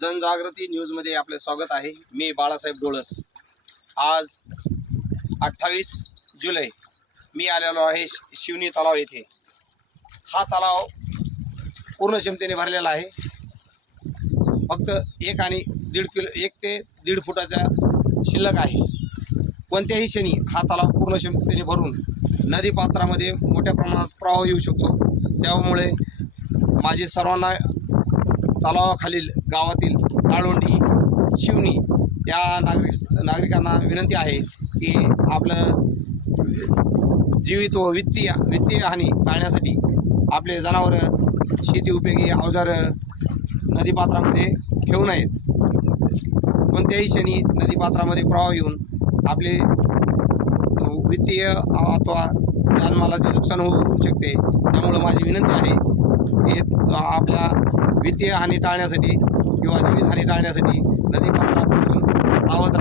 जनजागृती न्यूजमध्ये आपले स्वागत आहे। मी बाळासाहेब डोळस। आज 28 जुलै मी आलेलो आहे शिवनी तलाव येथे। हा तलाव पूर्ण क्षमतेने भरलेला आहे। फक्त 1 ते 1.5 फुटाचा शिल्लक आहे। कोणत्याही क्षणी हा तलाव पूर्ण क्षमतेने भरून नदीपात्रामध्ये मोठ्या प्रमाणात प्रवाह येऊ शकतो। त्यामुळे माझी सर्वांना तलावाखालील गावातील काळोंडी शिवनी या नागरिकांना विनंती आहे की आपलं जीवित व वित्तीय हानी टाळण्यासाठी आपले जनावरं, शेती उपयोगी अवजारं नदीपात्रामध्ये ठेवू नयेत। कोणत्याही क्षणी नदीपात्रामध्ये प्रवाह येऊन आपले वित्तीय अथवा जानमालाचे नुकसान होऊ शकते। त्यामुळे माझी विनंती आहे की आपल्या वित्तीय हानी टाळण्यासाठी किंवा जीवित हानी टाळण्यासाठी नदीपात्रापासून सावध